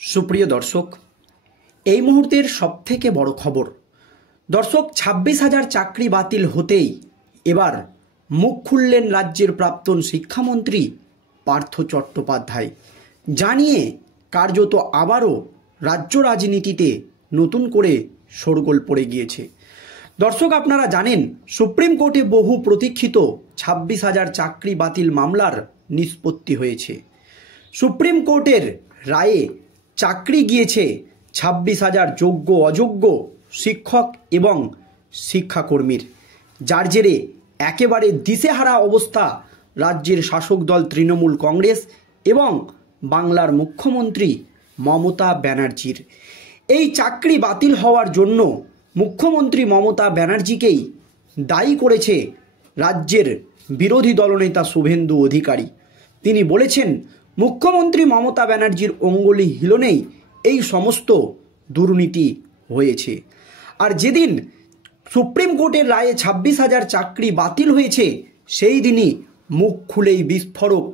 সুপ্রিয় দর্শক, এই মুহূর্তের সবথেকে বড় খবর দর্শক, 26,000 চাকরি বাতিল হতেই এবার মুখ খুললেন রাজ্যের প্রাক্তন শিক্ষামন্ত্রী পার্থ চট্টোপাধ্যায়। জানিয়ে কার্যত আবারও রাজ্য রাজনীতিতে নতুন করে শোরগোল পড়ে গিয়েছে। দর্শক, আপনারা জানেন সুপ্রিম কোর্টে বহু প্রতীক্ষিত 26,000 চাকরি বাতিল মামলার নিষ্পত্তি হয়েছে। সুপ্রিম কোর্টের রায়ে চাকরি গিয়েছে 26,000 যোগ্য অযোগ্য শিক্ষক এবং শিক্ষাকর্মীর, যার জেরে একেবারে দিশেহারা অবস্থা রাজ্যের শাসক দল তৃণমূল কংগ্রেস এবং বাংলার মুখ্যমন্ত্রী মমতা ব্যানার্জির। এই চাকরি বাতিল হওয়ার জন্য মুখ্যমন্ত্রী মমতা ব্যানার্জিকেই দায়ী করেছে রাজ্যের বিরোধী দলনেতা শুভেন্দু অধিকারী। তিনি বলেছেন, মুখ্যমন্ত্রী মমতা ব্যানার্জির অঙ্গুলি হিলনেই এই সমস্ত দুর্নীতি হয়েছে। আর যেদিন সুপ্রিম কোর্টের রায়ে 26,000 চাকরি বাতিল হয়েছে, সেই দিনই মুখ খুলেই বিস্ফোরক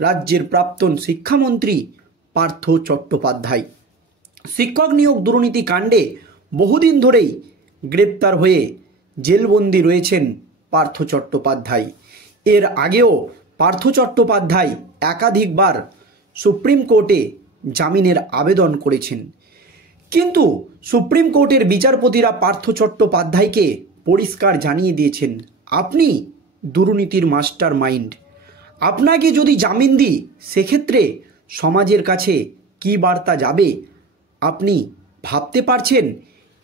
রাজ্যের প্রাক্তন শিক্ষামন্ত্রী পার্থ চট্টোপাধ্যায়। শিক্ষক নিয়োগ দুর্নীতি কাণ্ডে বহুদিন ধরেই গ্রেপ্তার হয়ে জেলবন্দি রয়েছেন পার্থ চট্টোপাধ্যায়। এর আগেও পার্থ চট্টোপাধ্যায় একাধিকবার সুপ্রিম কোর্টে জামিনের আবেদন করেছেন, কিন্তু সুপ্রিম কোর্টের বিচারপতিরা পার্থ চট্টোপাধ্যায়কে পরিষ্কার জানিয়ে দিয়েছেন, আপনি দুর্নীতির মাস্টার মাইন্ড, আপনাকে যদি জামিন দিই সেক্ষেত্রে সমাজের কাছে কী বার্তা যাবে আপনি ভাবতে পারছেন।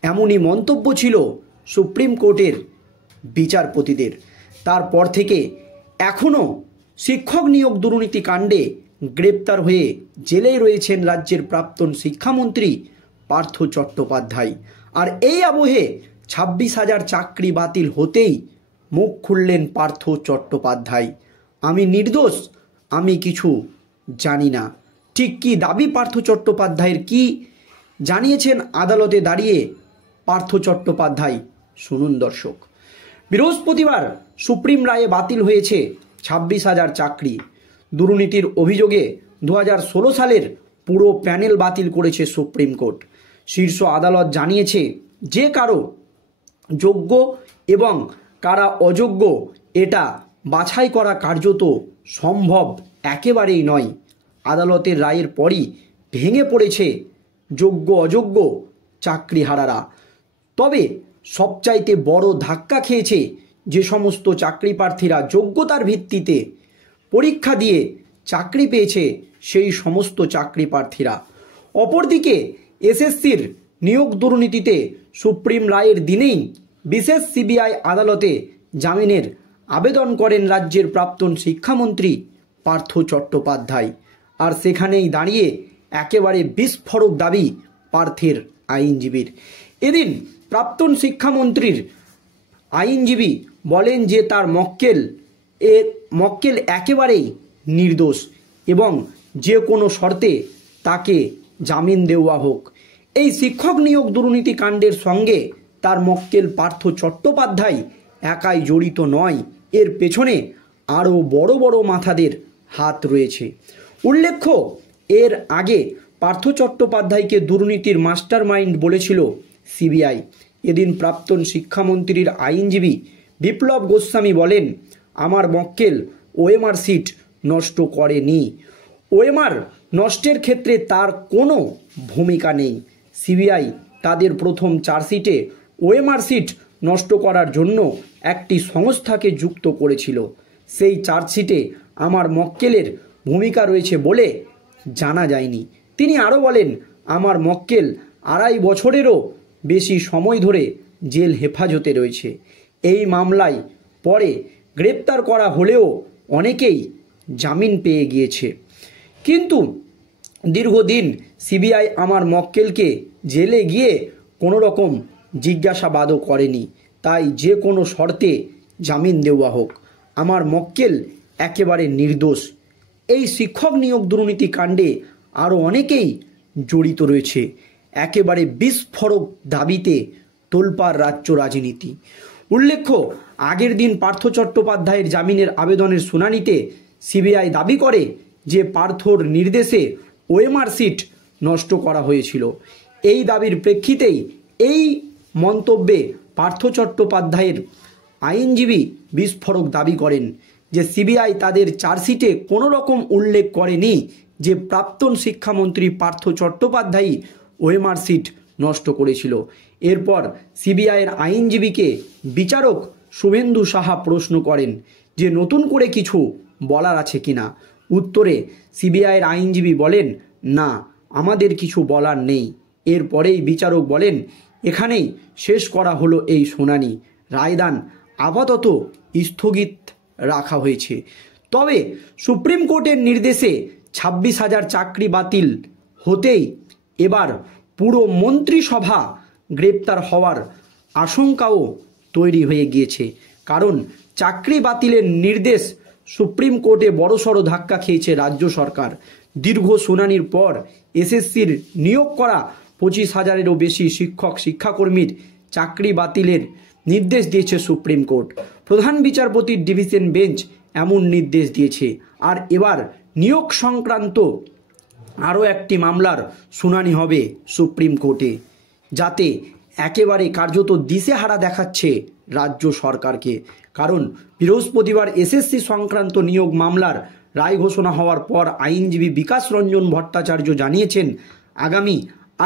এমনই মন্তব্য ছিল সুপ্রিম কোর্টের বিচারপতিদের। তারপর থেকে এখনও শিক্ষক নিয়োগ দুর্নীতি কাণ্ডে গ্রেপ্তার হয়ে জেলে রয়েছেন রাজ্যের প্রাক্তন শিক্ষামন্ত্রী পার্থ চট্টোপাধ্যায়। আর এই আবহে 26,000 চাকরি বাতিল হতেই মুখ খুললেন পার্থ চট্টোপাধ্যায়। আমি নির্দোষ, আমি কিছু জানি না। ঠিক কী দাবি পার্থ চট্টোপাধ্যায়ের, কি জানিয়েছেন আদালতে দাঁড়িয়ে পার্থ চট্টোপাধ্যায়, শুনুন দর্শক। বৃহস্পতিবার সুপ্রিম রায়ে বাতিল হয়েছে 26,000 চাকরি। দুর্নীতির অভিযোগে 2016 সালের পুরো প্যানেল বাতিল করেছে সুপ্রিম কোর্ট। শীর্ষ আদালত জানিয়েছে, যে কারো যোগ্য এবং কারা অযোগ্য এটা বাছাই করা কার্যত সম্ভব একেবারেই নয়। আদালতের রায়ের পরই ভেঙে পড়েছে যোগ্য অযোগ্য চাকরিহারারা। তবে সবচাইতে বড় ধাক্কা খেয়েছে যে সমস্ত চাকরি প্রার্থীরা যোগ্যতার ভিত্তিতে পরীক্ষা দিয়ে চাকরি পেয়েছে সেই সমস্ত চাকরি প্রার্থীরা। অপরদিকে এসএসসির নিয়োগ দুর্নীতিতে সুপ্রিম রায়ের দিনেই বিশেষ সিবিআই আদালতে জামিনের আবেদন করেন রাজ্যের প্রাক্তন শিক্ষামন্ত্রী পার্থ চট্টোপাধ্যায়। আর সেখানেই দাঁড়িয়ে একেবারে বিস্ফোরক দাবি পার্থের আইনজীবীর। এদিন প্রাক্তন শিক্ষামন্ত্রীর আইনজীবী বলেন যে তার মক্কেল একেবারেই নির্দোষ এবং যে কোনো শর্তে তাকে জামিন দেওয়া হোক। এই শিক্ষক নিয়োগ দুর্নীতি কাণ্ডের সঙ্গে তার মক্কেল পার্থ চট্টোপাধ্যায় একাই জড়িত নয়, এর পেছনে আরও বড় বড় মাথাদের হাত রয়েছে। উল্লেখ্য, এর আগে পার্থ চট্টোপাধ্যায়কে দুর্নীতির মাস্টার মাইন্ড বলেছিল সিবিআই। এদিন প্রাক্তন শিক্ষামন্ত্রীর আইনজীবী বিপ্লব গোস্বামী বলেন, আমার মক্কেল ওএমআর সিট নষ্ট করেনি। ওএমআর নষ্টের ক্ষেত্রে তার কোনো ভূমিকা নেই। সিবিআই তাদের প্রথম চার্জশিটে ওএমআর সিট নষ্ট করার জন্য একটি সংস্থাকে যুক্ত করেছিল। সেই চার্জশিটে আমার মক্কেলের ভূমিকা রয়েছে বলে জানা যায়নি। তিনি আরও বলেন, আমার মক্কেল 2.5 বছরেরও বেশি সময় ধরে জেল হেফাজতে রয়েছে। এই মামলায় পরে গ্রেপ্তার করা হলেও অনেকেই জামিন পেয়ে গিয়েছে, কিন্তু দীর্ঘদিন সিবিআই আমার মক্কেলকে জেলে গিয়ে কোনো রকম জিজ্ঞাসাবাদও করেনি। তাই যে কোনো শর্তে জামিন দেওয়া হোক, আমার মক্কেল একেবারে নির্দোষ। এই শিক্ষক নিয়োগ দুর্নীতি কাণ্ডে আরও অনেকেই জড়িত রয়েছে। একেবারে বিস্ফোরক দাবিতে তোলপাড় রাজ্য রাজনীতি। উল্লেখ্য, আগের দিন পার্থ চট্টোপাধ্যায়ের জামিনের আবেদনের শুনানিতে সিবিআই দাবি করে যে পার্থর নির্দেশে ওএমআর সিট নষ্ট করা হয়েছিল। এই দাবির প্রেক্ষিতেই এই মন্তব্যে পার্থ চট্টোপাধ্যায়ের আইনজীবী বিস্ফোরক দাবি করেন যে সিবিআই তাদের চার্জশিটে কোনো রকম উল্লেখ করেনি যে প্রাক্তন শিক্ষামন্ত্রী পার্থ চট্টোপাধ্যায় ওএমআর সিট নষ্ট করেছিল। এরপর সিবিআইয়ের আইনজীবীকে বিচারক শুভেন্দু সাহা প্রশ্ন করেন যে নতুন করে কিছু বলার আছে কিনা। উত্তরে সিবিআইয়ের আইনজীবী বলেন, না, আমাদের কিছু বলার নেই। এরপরেই বিচারক বলেন, এখানেই শেষ করা হলো এই শুনানি, রায়দান আপাতত স্থগিত রাখা হয়েছে। তবে সুপ্রিম কোর্টের নির্দেশে 26,000 চাকরি বাতিল হতেই এবার পুরো মন্ত্রিসভা গ্রেপ্তার হওয়ার আশঙ্কাও তৈরি হয়ে গিয়েছে। কারণ চাকরি বাতিলের নির্দেশ সুপ্রিম কোর্টে বড়সড় ধাক্কা খেয়েছে রাজ্য সরকার। দীর্ঘ শুনানির পর এসএসসির নিয়োগ করা 25,000-এরও বেশি শিক্ষক শিক্ষাকর্মীর চাকরি বাতিলের নির্দেশ দিয়েছে সুপ্রিম কোর্ট। প্রধান বিচারপতির ডিভিশন বেঞ্চ এমন নির্দেশ দিয়েছে। আর এবার নিয়োগ সংক্রান্ত আরও একটি মামলার শুনানি হবে সুপ্রিম কোর্টে, যাতে একেবারে কার্যত দিশেহারা দেখাচ্ছে রাজ্য সরকারকে। কারণ বৃহস্পতিবার এসএসসি সংক্রান্ত নিয়োগ মামলার রায় ঘোষণা হওয়ার পর আইনজীবী বিকাশ রঞ্জন ভট্টাচার্য জানিয়েছেন, আগামী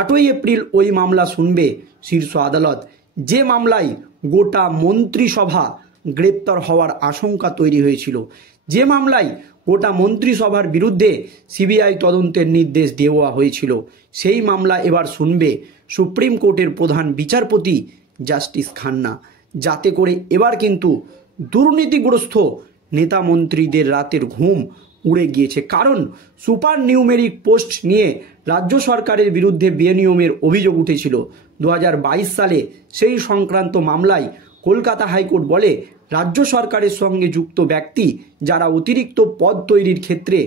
8ই এপ্রিল ওই মামলা শুনবে শীর্ষ আদালত। যে মামলায় গোটা মন্ত্রিসভা গ্রেপ্তার হওয়ার আশঙ্কা তৈরি হয়েছিল, যে মামলায় গোটা মন্ত্রিসভার বিরুদ্ধে সিবিআই তদন্তের নির্দেশ দেওয়া হয়েছিল, সেই মামলা এবার শুনবে সুপ্রিম কোর্টের প্রধান বিচারপতি জাস্টিস খান্না। যাতে করে এবার কিন্তু দুর্নীতিগ্রস্ত নেতা মন্ত্রীদের রাতের ঘুম উড়ে গিয়েছে। কারণ সুপার নিউমেরিক পোস্ট নিয়ে রাজ্য সরকারের বিরুদ্ধে বেনিয়মের অভিযোগ উঠেছিল 2022 সালে। সেই সংক্রান্ত মামলায় কলকাতা হাইকোর্ট বলে, রাজ্য সরকারের সঙ্গে যুক্ত ব্যক্তি যারা অতিরিক্ত পদ তৈরির ক্ষেত্রে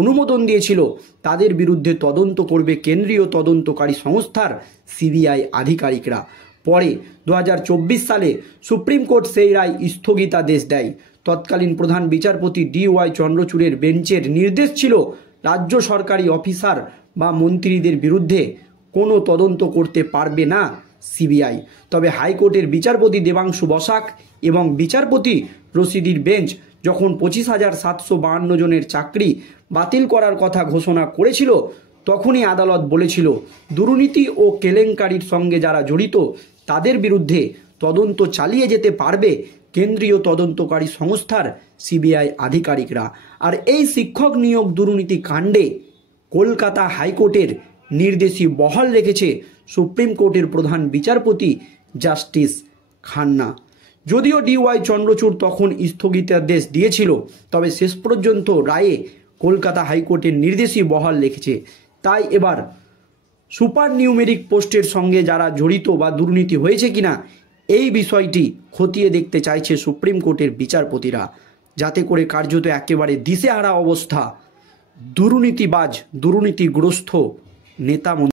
অনুমোদন দিয়েছিল, তাদের বিরুদ্ধে তদন্ত করবে কেন্দ্রীয় তদন্তকারী সংস্থার সিবিআই আধিকারিকরা। পরে 2024 সালে সুপ্রিম কোর্ট সেই রায় স্থগিতাদেশ দেয়। তৎকালীন প্রধান বিচারপতি DY চন্দ্রচূড়ের বেঞ্চের নির্দেশ ছিল, রাজ্য সরকারি অফিসার বা মন্ত্রীদের বিরুদ্ধে কোনো তদন্ত করতে পারবে না সিবিআই। তবে হাইকোর্টের বিচারপতি দেবাংশু বসাক এবং বিচারপতি রশিদির বেঞ্চ যখন 25,752 জনের চাকরি বাতিল করার কথা ঘোষণা করেছিল, তখনই আদালত বলেছিল দুর্নীতি ও কেলেঙ্কারির সঙ্গে যারা জড়িত তাদের বিরুদ্ধে তদন্ত চালিয়ে যেতে পারবে কেন্দ্রীয় তদন্তকারী সংস্থার সিবিআই আধিকারিকরা। আর এই শিক্ষক নিয়োগ দুর্নীতি কাণ্ডে কলকাতা হাইকোর্টের নির্দেশই বহাল রেখেছে সুপ্রিম কোর্টের প্রধান বিচারপতি জাস্টিস খান্না। যদিও DY চন্দ্রচূড় তখন স্থগিতাদেশ দিয়েছিল, তবে শেষ পর্যন্ত রায়ে কলকাতা হাইকোর্টের নির্দেশই বহাল রেখেছে। তাই এবার সুপার নিউমেরিক পোস্টের সঙ্গে যারা জড়িত বা দুর্নীতি হয়েছে কিনা এই বিষয়টি খতিয়ে দেখতে চাইছে সুপ্রিম কোর্টের বিচারপতিরা, যাতে করে কার্যত একেবারে দিশেহারা অবস্থা দুর্নীতিবাজ দুর্নীতিগ্রস্ত নেতা